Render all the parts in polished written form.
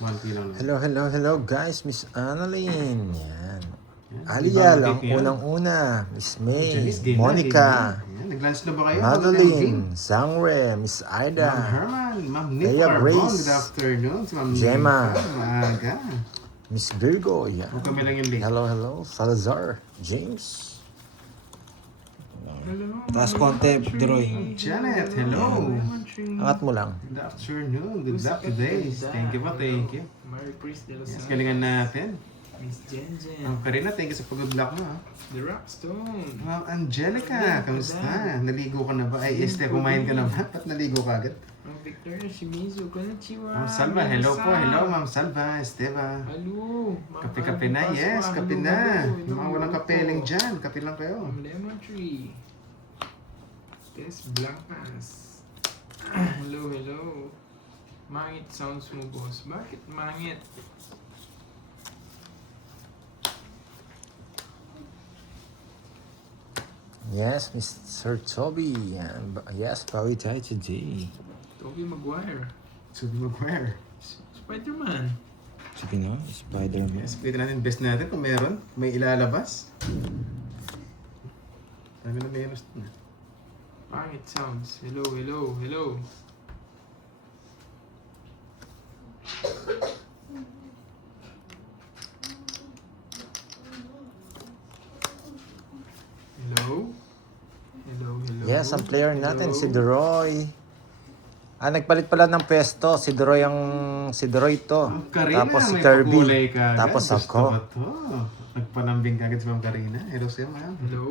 1K lang. Hello guys, Miss Annalyn. Yan. Yan. Alial, Ibang ang cake ngayon. unang-una. Miss May, Janice, game na, Monica, game na. Yan, nag-lunch na ba kayo? Bago tayo mag-game? Madeline, Sangre, Miss Ma'am Aida, Herman, Ma'am Nick Leia Carbon, Grace, good afternoon. Si Ma'am Gemma, Nika, maaga. Miss Virgo. Yan. Huwag kami lang yung late. Hello, Salazar, James. Hello, Taas konti, Droy. Janet, hello. Angat mo lang. Good afternoon, good luck today. Thank you po, thank you. Mary Priest de los Yes, Santos. galingan natin. Miss Jen Jen. Ma'am Karina, thank you sa pag-good luck mo. The Rockstone. Ma'am Angelica, kamusta? Naligo ka na ba? Ay, kumain ka na ba? Ba't naligo ka agad? Ma'am Victoria Shimizu. Konnichiwa. Ma'am Salva, hello po. Hello, Ma'am Salva, Esteva. Hello. Ma'am Kape-kape na, Alvin yes, Pascua. kape Hello, na. hello, Mga hello, walang hello kapeling po. dyan, kape lang kayo. Ma'am Lemon Tree. Tess Blancas. Hello. Mangit sounds mo, boss. Bakit mangit? Yes, Mr. Toby. Yan. Yes, bawi tayo today. Tobey Maguire. Subi Maguire. Spider-Man. Sige na, Spider-Man. Yes, pwede natin best natin kung meron. May ilalabas. Sabi na meron. Pangit sounds. Hello. Hello. Yes, ang player natin, si Hello. Deroy. Nagpalit pala ng pwesto. Si Deroy to. Ma'am Karina, Tapos si may Kirby. pakulay ka agad. Tapos Gusto ako. ko to. Nagpanambing ka agad si Ma'am Karina. Hello sa'yo, ma'am. Hello.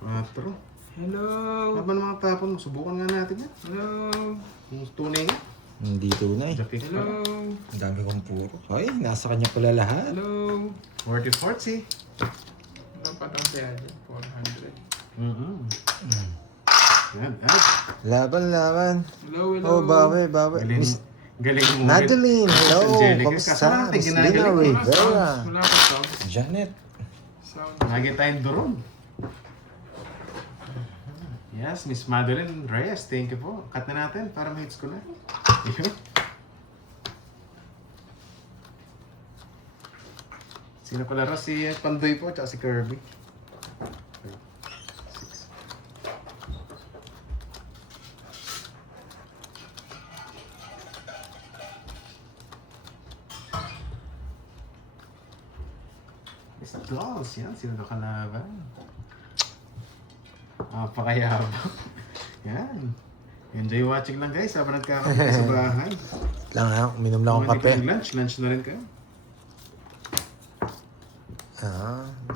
4. Hello. Ano ba ng mga tapon mo? Subukan nga natin yan. Hello. Kung tunay nga. Hindi tunay. Japik pa. Hello. Ang dami kong puro. Ay, nasa kanya pala lahat. Hello. 40-40. Ano pa itong kaya dyan? 400. Yan. Laban. Hello. Oh, bawi. Galing. Miss Galing mo. Madeline, hello. Angelica. Kamusta? Kaso natin Miss ginagaling. Lina Rivera. Wala pa sounds. Janet. Sound. Lagi tayong drone. Yes, Miss Madeline Reyes, thank you po. Cut na natin para ma-hits ko na. Yun. Sino pala ro? Si Pandoy po, tsaka si Kirby. Miss Dolls, yan. Sino na kalaban? Pakayabang. Yan. Enjoy watching lang guys habang nagkakape kayo sa bahay. Lang ha, uminom lang akong Kung kape. hindi kayo lunch na rin kayo.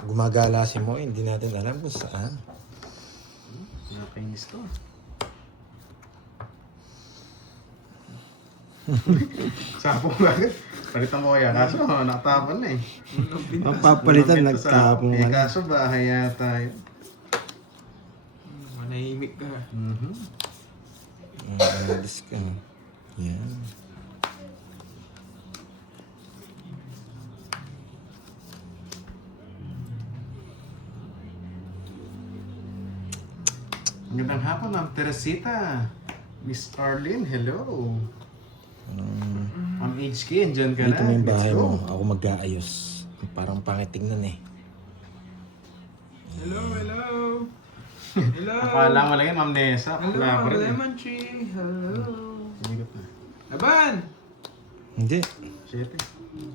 Gumagala si Mo, hindi natin alam kung saan. Nakainis to. Sapo ba agad? Palitan mo kaya. Kaso nakatapan na eh. Ang papalitan, Unang benta sa- nagtapong Eh kaso bahay yata yun. Manahimik ka. Alis ka. Yan. Magandang hapon, Ma'am Teresita. Miss Arlene, hello. Ma'am HK, andyan ka Dito na. mo yung Let's bahay go. mo. Ako mag-aayos. Parang pangit tingnan eh. Hello. Akala mo lang yan, Ma'am Nessa. Hello, Wala ko rin. Lemon Tree. Hello. Sinigot na. Laban! Hindi. Siyete.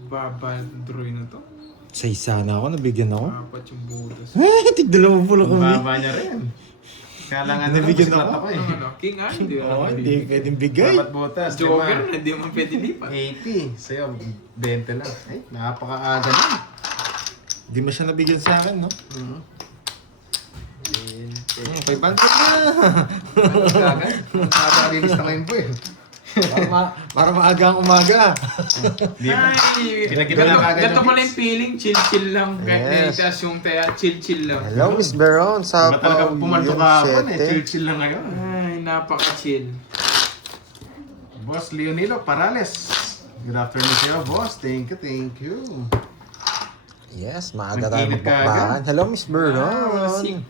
Baba droy na to. Sa isa na ako, nabigyan ako. Apat yung butas. Tig-dalawa pula Ang kami. baba niya rin. Kala nga Nabigyan nila, ako. ako eh. Ano? King Andy. Oo, hindi pwedeng bigay. Dapat butas, di Joker ba? na, hindi mo pwede lipat. 80. Sa'yo, 20 lang. Ay, napakaaga na. Hindi mo siya nabigyan sa akin, no? 500 na! Agad? Nakakalinis na ngayon po eh. para maaga ang umaga. Ay, Ginagina lang agad ganito yung pala yung feeling, chill lang. Kahit Yes. nilitas yung taya, chill lang. Hello, Miss Beron. Sa Diba talaga pumalto kahapon eh. 7. Chill-chill lang ngayon. Ay, napaka-chill. Boss Leonilo Parales. Good afternoon sa'yo, boss. Thank you. Yes, maaga tayo Nag-init ka magpakbahan. Hello, Miss Beron.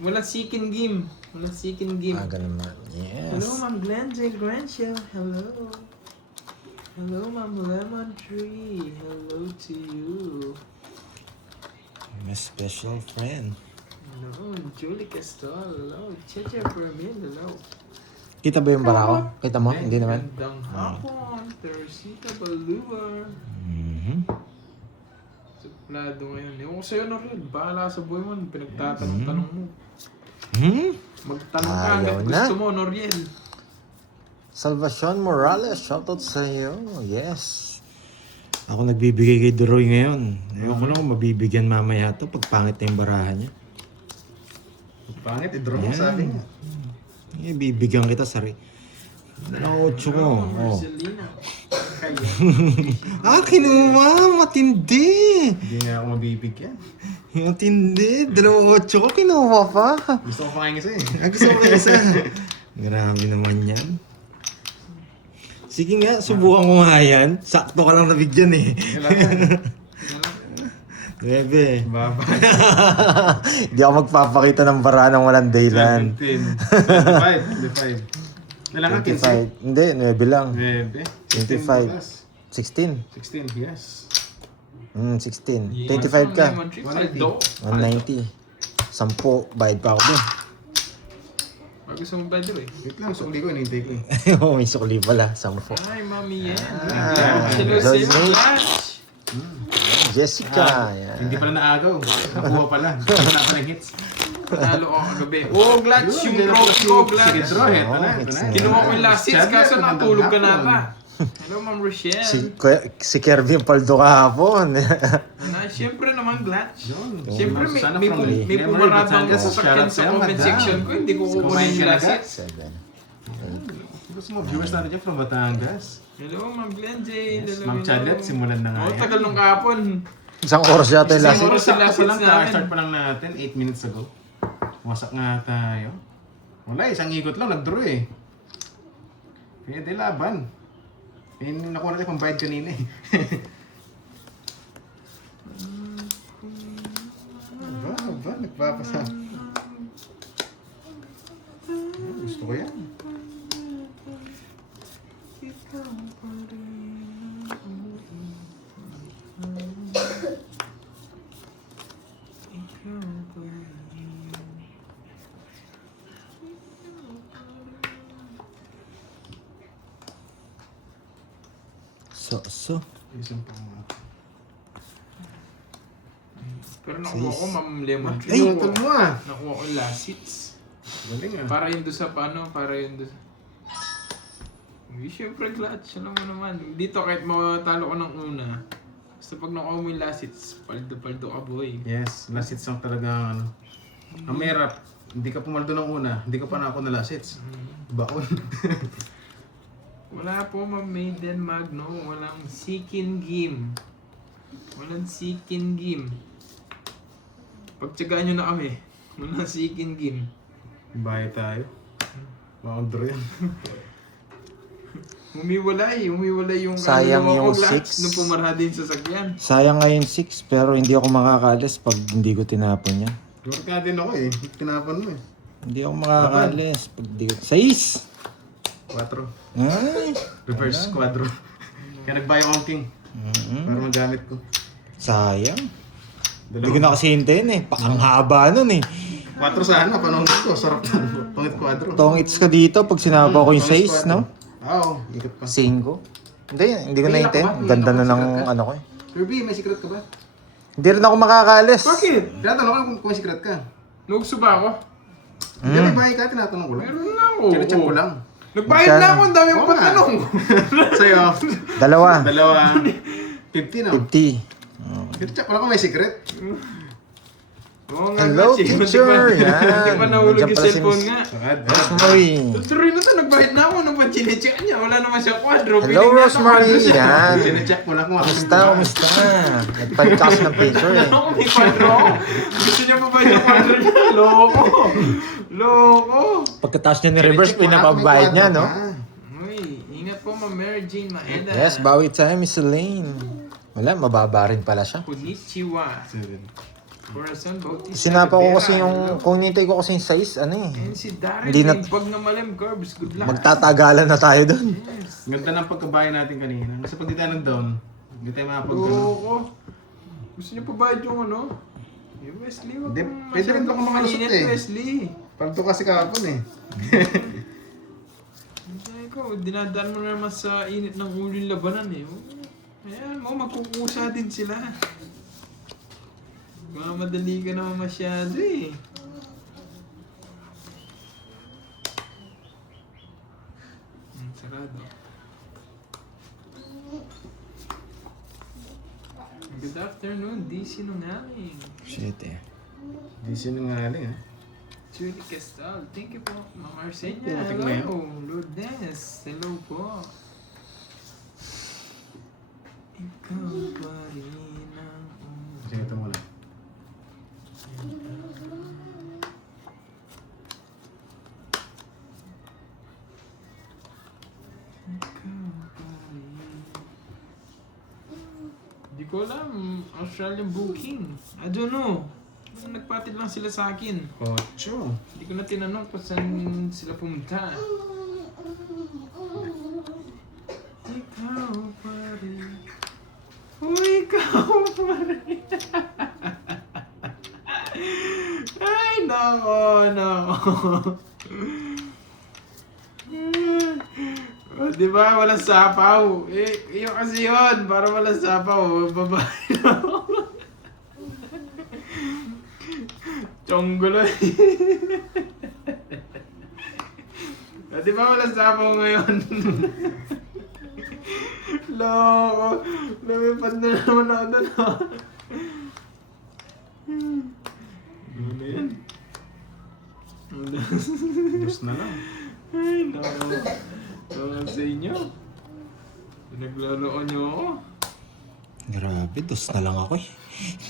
Walang second game. Walang second game. Maaga naman. Hello, Yes. Ma'am Glenn J. Granshell. Hello. Hello, Ma'am Lemon Tree. Hello to you. My special friend. Hello, Julie Castol. Hello, Cheche Fermin. Hello. Kita ba yung barako? Kita mo? Hindi naman. Magandang hapon, Teresita Balua. Mhm. Suplado ngayon. Ewan ko sa'yo na rin. Bahala sa buhay mo. Pinagtatanong-tanong mo. Hmm? Magtanong ka Ayaw hanggat na. gusto mo, Noriel. Salvacion Morales, shoutout sa iyo. Yes. Ako nagbibigay kay Duroy ngayon. Ayoko lang kung mabibigyan mamaya to pag pangit na yung barahan niya. Pangit, i-draw mo sabi niya. Eh, bibigyan kita sari. Nakakotso ko. Hello, Oh. Marcelina. Kaya. Kinuha! Matindi! Hindi nga ako mabibigyan. Matindi! 2.8 ko, kinuha pa. Gusto ko pa kain isa eh. Gusto ko isa. Grabe naman yan. Sige nga, subukan ko nga yan. Sakto ka lang nabigyan eh. Kailangan. Bebe. Baba. Hindi ako magpapakita ng bara ng walang daylan. 25. Kailangan 15. 25. Hindi, 9 lang. Bebe. 25. 16. 16. 16, yes. 16. Yeah, 25 ka. Lemon Tree, Paldo. 190. 10. Bayad pa ako dun. Pag gusto mo ba eh? Wait lang, sukli ko, hinihintay ko eh. Oh, may sukli pala. 10. Ay, Mami Yen. Ah, Hello, those Sim notes. Flash. Jessica. Yan. Hindi pala naagaw. Nakuha pala. Wala pa ng hits. Talo ako kagabi. Oh, Glatch, yung Yun, pros ko, Sige, Glatch. draw, heto na, Oh, heto na. Kinuha ko yung last hits, Sabi kaso ako, natulog ka na hapon. pa. Hello, Ma'am Rochelle. Si Kervin Paldo kahapon. Siyempre naman, Glatch. Yun. Siyempre, Sana may from pumaradang Batangas, sasakyan shoutout sa sa'yo, comment madam. section ko. Hindi ko kukunin Kumain yung ka na last ka? hits. 7. Gusto mo, viewers natin dyan from Batangas. Hello, Ma'am Glenn Jane. Hello, Ma'am Chadet, simulan na nga Oh, yan. tagal nung kahapon. Isang oras yata yung last Isang hit. oras yung last hits namin. Start pa lang natin, 8 minutes ago. Wasak nga tayo. Wala, isang ikot lang, nag-draw eh. Pwede laban. Eh, nakuha natin pang bayad kanina eh. Aba, nagpapasa. Gusto ko yan. So. Isang pang mga. Pero nakuha ko, Ma'am Lemon Tree. Ay, yung mo ah. Nakuha ko yung last hits. Galing ah. Para yun doon sa paano, para yun doon sa... Siyempre, Clutch. Alam mo naman. Dito kahit matalo ko ng una. Basta pag nakuha mo yung last hits, paldo-paldo ka, boy. Yes, last hits lang talaga ano. Ang merap, hindi ka pumaldo ng una, hindi ka pa na ako na last hits. Baon. Wala po, Ma'am Maiden Magno. Walang Seeking Game. Walang Seeking Game. Pagtsagaan nyo na kami. Walang Seeking Game. Bahay tayo. Baka draw yan. Humiwalay yung Sayang yung Clutch 6. nung pumarha din sa sakyan. Sayang nga yung 6 pero hindi ako makakalis pag hindi ko tinapon yan. Gawin ka din ako eh. Tinapan mo eh. Hindi ako makakalis pag hindi ko... 6! 4. Ay! Reverse quadro. Kaya nagbayo akong king. Para magamit ko. Sayang. Hindi ko na kasi hintayin eh. Ang haba nun eh. 4 sana, panahon ko. Sarap na. Pangit quadro. Tongits ka dito pag sinapa ko yung 6, no? Oo, ikot pa. 5. Hindi ko May na hintayin. ilan ka ba? Ganda na May ng ilan ka? ano ko eh. Kirby, may secret ka ba? Hindi rin ako makakalis. Bakit? Tinatanong ko kung may secret ka. Nugso ba ako? Hindi, may bahay ka, tinatanong ko lang. Meron na ako. Chinecheck ko lang. Nagbayad na ako, ang dami Oo akong nga. patanong. Sa'yo, Dalawa. 50 no? 50. Check ko lang kung may secret. Oo nga, Hello, Clutch, eh. teacher. Hindi Yan. pa nahulog Nandiyan yung pala si cellphone Miss- nga. Sakad. Rosemary. Tuloy na to, nagbayad na ako nung pa-chinecheck niya. Wala naman siya quadro. Hello, Piling niya Rosemary. quadro siya. Yan. Chinecheck mo lang kung Kumusta? Nagpalit ka kasi ng picture eh. Ako may quadro ako. Gusto niya pa ba yung quadro niya? Loko. Loko. Pagkatapos niya ni reverse, pinapabayad niya, no? Uy, ingat po, Ma'am Mary Jane Maeda. Yes, bawi tayo, Miss Elaine. Wala, mababa rin pala siya. Konnichiwa. Corazon Bautista. Sinapa ko Rivera, kasi yung, ano? kung nintay ko kasi yung size, ano eh. And si Darren, Hindi na- yung pag namalim carbs, good luck. Magtatagalan na tayo doon. Yes. Ganda ng pagkabayan natin kanina. Kasi pag di tayo nag-down, hindi tayo makapag Loko. Gusto niyo pa ba yung ano? Yung Wesley, wag Hindi, mong pwede rin masyadong ako makalusot mainit, eh. Wesley. Palto kasi kahapon eh. Sabi ko, dinadaan mo na naman sa init ng ulo yung labanan eh. Ayan mo, magkukusa din sila. Madali ka naman masyado eh. Sarado. Good afternoon, di sinungaling. Shit eh. Hindi sinungaling ha. Julie Castal, thank you po. Ma'am Arsenia, Pumating na hello. Lourdes, hello po. Ikaw pa rin ang Sige, ito muna. Di ko alam, Australian booking. I don't know. Nagpatid lang sila sa akin. Ocho. Hindi ko na tinanong kung saan sila pumunta. Ikaw pa rin. Uy, ikaw pa rin. Ay, nako. O, di ba? Walang sapaw. Eh, yung kasi yun. Para walang sapaw. Babae na ako. Chonggulo eh. O, di ba walang sapaw ngayon? Loko. Lumipad na naman ako doon. Ano na yan? Diyos na lang. Ay, nako. Tawag sa inyo. Pinaglaloon niyo ako. Grabe, dos na lang ako eh.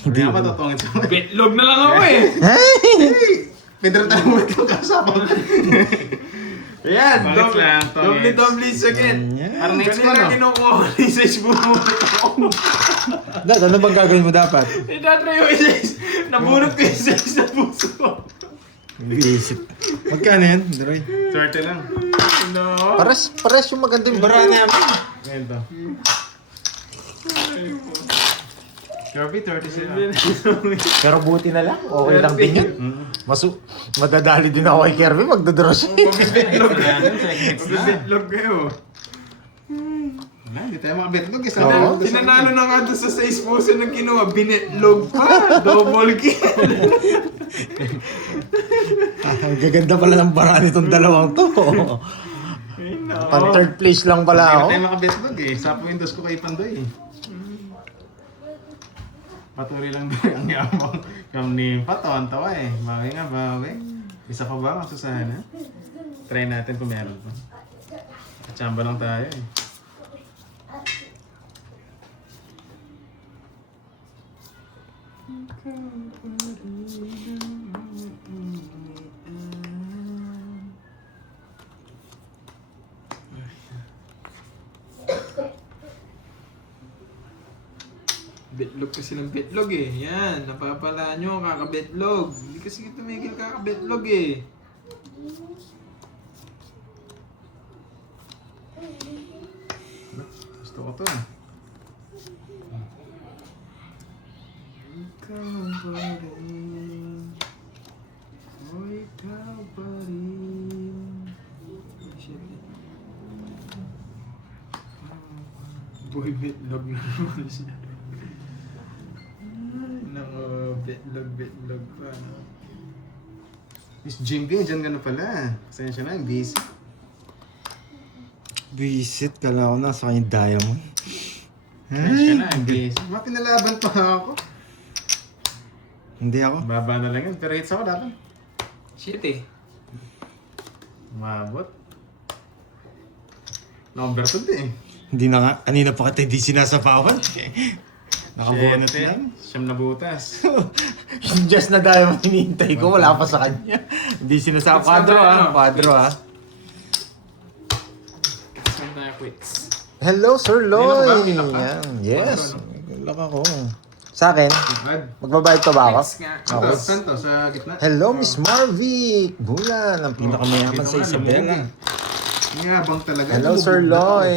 Hindi nga matutungin sa mga. Betlog na lang ako eh. Pwede rin tayo mo itong kasama. Ayan, Bakit lang, Tongits? doble sakit. Parang next ko Kanina no? kinukuha ko ni Sage bumulot ako. Dad, ano bang gagawin mo dapat? Itatry yung Sage. Nabunot ko yung Sage sa puso ko. Visit. Magkano yan, Droy? 30 lang. No. Pares yung maganda yung bara namin. Ngayon to. Kirby, 30 sila. Pero buti na lang, okay lang din yun. Madadali din ako kay Kirby, magdodraw siya. Betlog Natin, seconds na. Betlog kayo. Wala, hindi tayo mga betlog. Isa Oo. lang. Tinanalo na nga doon sa 6 puso ng kinuha. Binetlog pa. Double kill. Ang gaganda pala ng bara nitong dalawang to. Ay, nako. Pan third place lang pala Hindi ako. na tayo mga betlog eh. Sa Windows ko kay Pandoy eh. Patuloy lang doon ang yamang. Kam ni Paton, tawa eh. Bawi nga, bawi. Isa pa ba ang susana? Try natin kung meron pa. Kachamba lang tayo eh. Betlog kasi ng betlog eh. Yan, napapala nyo, kakabetlog. Hindi kasi tumigil kakabetlog eh. Gusto ko to. Ikaw pa rin. Oh, ikaw pa rin. Oh, shit. Boy, betlog na naman siya. Ay, nako, betlog pa. Miss Jimby, dyan ka na pala. Pasensya na, busy. Visit, kala ko na sa kanyang diamond. Pasensya na, busy. Pinalaban pa ako. Hindi ako. Baba na lang yun. Pero hits ako dapat. Shit eh. Umabot. Number 2 eh. Hindi na nga, kanina pa kita hindi sinasapawan. Nakabonot Shit, lang. Siyam na butas. Yung just na diamond hinihintay ko, wala pa sa kanya. Hindi sinasapawan. Quadro ah, quadro ah. Saan tayo quits? Hello, Sir Meron ka ba? Lloyd! May lock ka? Yan, yes. Quadro, May lock ako. Sa akin, Ad. magbabayad pa ba ako? Next nga. Ito, Okay. saan to? Sa gitna? Hello, Miss Marvic! Bulan, ang pinakamayaman sa Isabela. Ngabang talaga. Hello, Lumubog Sir na to. Loy.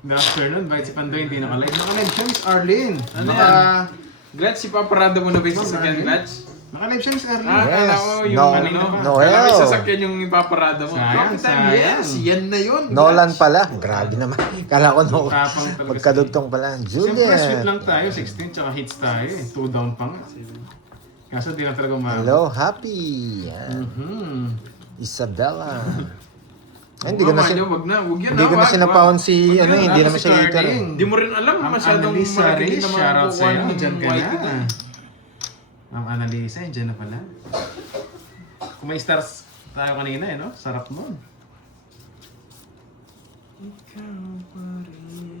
Good afternoon, Bite si Pandoy, hindi nakalive. Nakalive siya, Miss Arlene. Ano yan? Glatch, ipaparada mo na ba yung sasakyan, Glatch? Nakalive siya, Miss Arlene. Ah, akala ko yung No- ano. Noel. Akala ko yung sasakyan yung ipaparada mo. Sayang, Long time, sayang. yes. Yan na yun. Nolan Glatch. pala. Grabe naman. Kala ko no. Tapang talaga Magkadugtong pala. Siyempre, sweet Juliet. lang tayo. 16, tsaka hits tayo eh. 2 down pa nga. Kaso di lang talaga Hello, Happy. Yan. Isabella. Ay, hindi ko na Mama, wag na, wag yun. hindi ko na sinapahon si ano, yun, hindi tapos naman si siya hater. Carding. Hindi mo rin alam, masyadong Annalisa malaki din Reyes, naman shoutout ang sa'yo. kukuha ng Diyan ka white na. ito. Ma'am Annalisa, dyan na pala. Kung may stars tayo kanina eh, no? Sarap nun. Ikaw pa rin.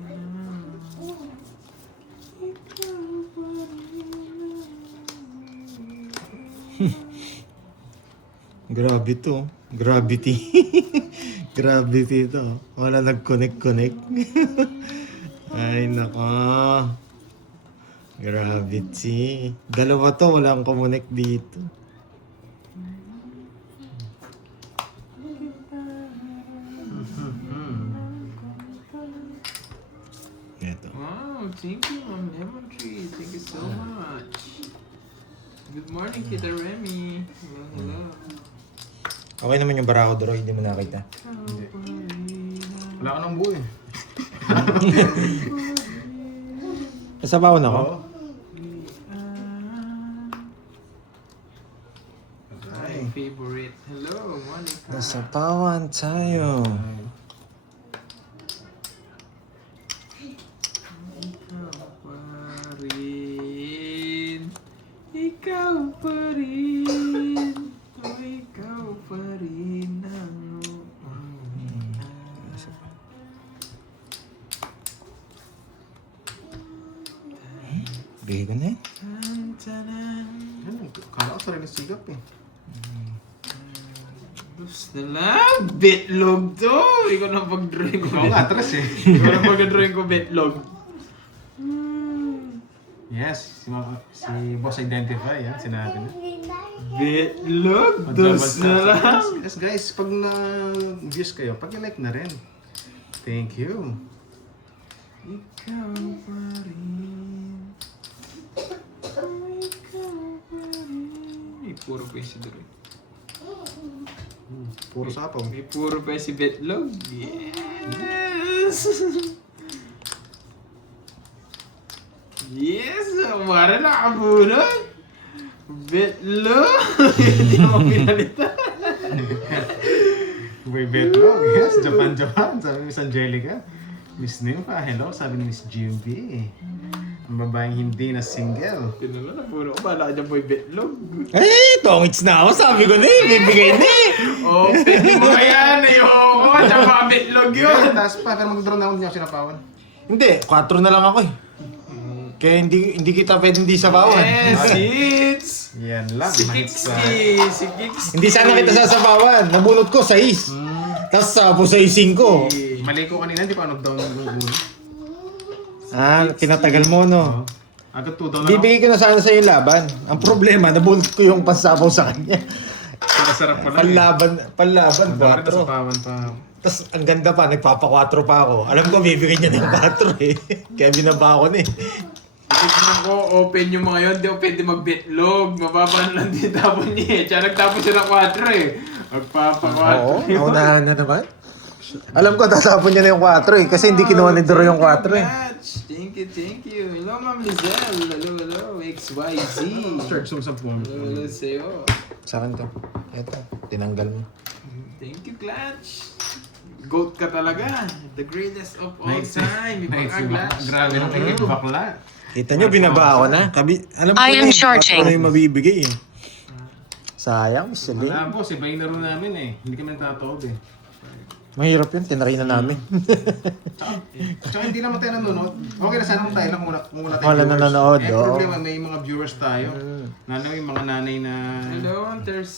Ikaw pa rin. Grabe to. Gravity. Gravity to. Wala nag-connect. Ay, nako. Gravity. Dalawa to, walang connect dito. Ito. Wow, thank you, Ma'am Lemon Tree. Thank you so much. Good morning, Kita Remy. Hello, hello. Okay naman yung Barako Doro, hindi mo nakita. Wala ka ng buo eh. Nasabawan ako. Oo. My favorite. Hello, Monica. Nasabawan tayo. Ikaw pa rin. Ikaw pa rin. Oh, ikaw pa rin ang Bigay ko na yan. Tantanan. Yan, kala ko sarili sigap eh. Gusto lang. Bitlog to. Ikaw na pag-drawing ko. Ikaw nga, atras eh. Ikaw na pag-drawing ko bitlog. Yes, si Boss Identify, yan, sinabi na. Bitlog. Double Dos na lang. tap. Yes guys, pag na-views kayo, pag-like na rin. Thank you. Ikaw pa rin. Ikaw pa rin. May puro pa si Doroy. Puro sapaw. May puro pa si Betlog. Yes! Yes! Mara na kabunod! Betlog! Hindi mo pinalitan. May betlog. Yes, Japan. Sabi ni Miss Angelica. Miss Nympha, hello. Sabi ni Miss GMB. Ang babaeng hindi na single. Tinala na puro ko. Bala ka dyan boy Betlog. Eh, tongits na ako. Sabi ko na eh. Bibigay na eh. Oh, pwede mo yan. Ayoko. Tsaka Betlog yun. Taas pa, pero mag-draw na ako, hindi ako sinapawan. Hindi, 4 na lang ako eh. Kaya hindi kita pwede hindi sabawan. Yes, it's... Yan lang. Si Mahits sa... Kixki! Si Kixki! Hindi sana kita sasabawan. Nabunot ko 6. Tapos sapo sa 5 ko. Mali ko kanina, hindi pa knockdown yung ulo. Ah, pinatagal mo no. Agad 2 down na ako. Bibigay ko na sana sa yung laban. Ang problema, nabunot ko yung pansabaw sa kanya. Masarap pala. Panlaban, Dami na 4. sapawan pa. Tapos ang ganda pa, nagpapa-4 pa ako. Alam ko, bibigay niya ng 4 eh. Kaya binaba ko na eh. Tignan ko, open yung mga yun. Di ako pwede mag-betlog. Mababa lang din tapon niya eh. Tsaka nagtapon siya ng 4 eh. Magpapa-4. Oo, naunahan na naman. Alam ko, tatapon niya na yung 4 eh. Kasi hindi kinuha ni Doro yung 4 eh. Thank you. Hello, Ma'am Lizelle. Hello, XYZ. Church sum sa form. Hello sa'yo. Sa akin to. Ito, tinanggal mo. Thank you, Clutch. Goat ka talaga. The greatest of all time. Ipag-Clutch. Grabe na kayo, bakla. Kita nyo, binaba ako na. Alam ko I na am eh. charging. Ano yung mabibigay eh. Sayang, sili. Wala boss, iba yung laro namin eh. Hindi kami natataob eh. Mahirap yun, tinry na namin. Tsaka hindi naman tayo nanonood. Okay na sana kung tayo lang kung wala tayong Wala viewers. nanonood, Eh, oo. problema, may mga viewers tayo. Lalo yung mga nanay na Hello,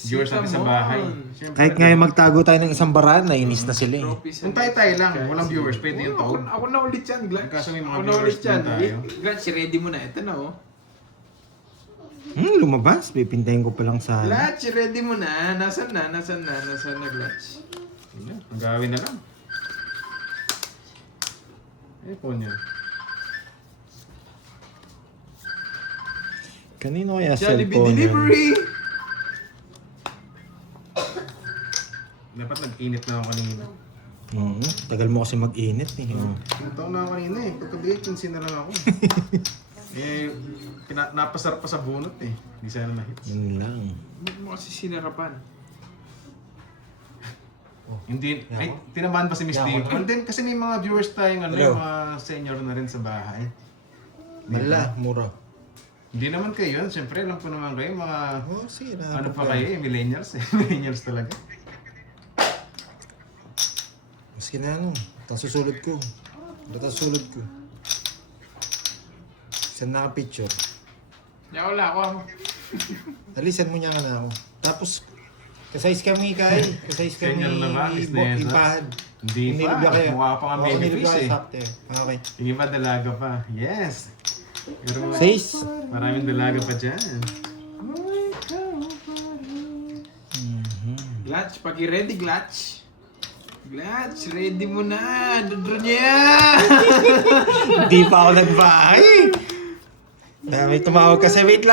viewers natin sa bahay. Siyempre, Kahit nga yung magtago tayo ng isang baran, nainis na sila eh. kung tayo lang, walang viewers, pwede yung taob. Ako na ulit yan, Glad. Kaso may mga Ako na viewers ulit yan. din tayo. Glad, ready mo na. Ito na, oh. Lumabas. Pipintayin ko pa lang sana. Clutch, ready mo na. Nasaan na, Clutch? Yun, ang gawin na lang. Po niya. Kanino kaya Jollibee cellphone yan? delivery! Dapat nag-init na ako kanina. Oo. Tagal mo kasi mag-init eh. Oh. Pinataw na ako kanina eh. Pagkabigay, 15 na lang ako. Napasarap pa sa bunot eh. Hindi sana na-hits. Yun lang. Ba't mo kasi sinarapan? Hindi, ay, tinamaan pa si Miss Steve. And then, kasi may mga viewers tayong ano, Hello. yung mga senior na rin sa bahay. Mala, mura. Hindi naman kayo yun. Siyempre, alam ko naman kayo, mga Oh, sige na. ano pa kayo eh, millennials eh. Millennials talaga. Maski na ano. Tasusulod ko. Tasusulod ko. Send na ka picture. Wala ako. Alisan mo niya ka na ako. Tapos, kasayis kami kay. Kasayis kami. Senior na ba, Miss Nessa? Ipahad. Hindi pa. Mukha pa kang baby face eh. Okay. Yung iba dalaga pa. Yes! Pero Says. maraming dalaga pa dyan. Clutch, pag-ready, Clutch. Clutch, ready mo na. Dudro niya yan. Hindi pa ako nagbahay. May tumawag kasi. Wait lang.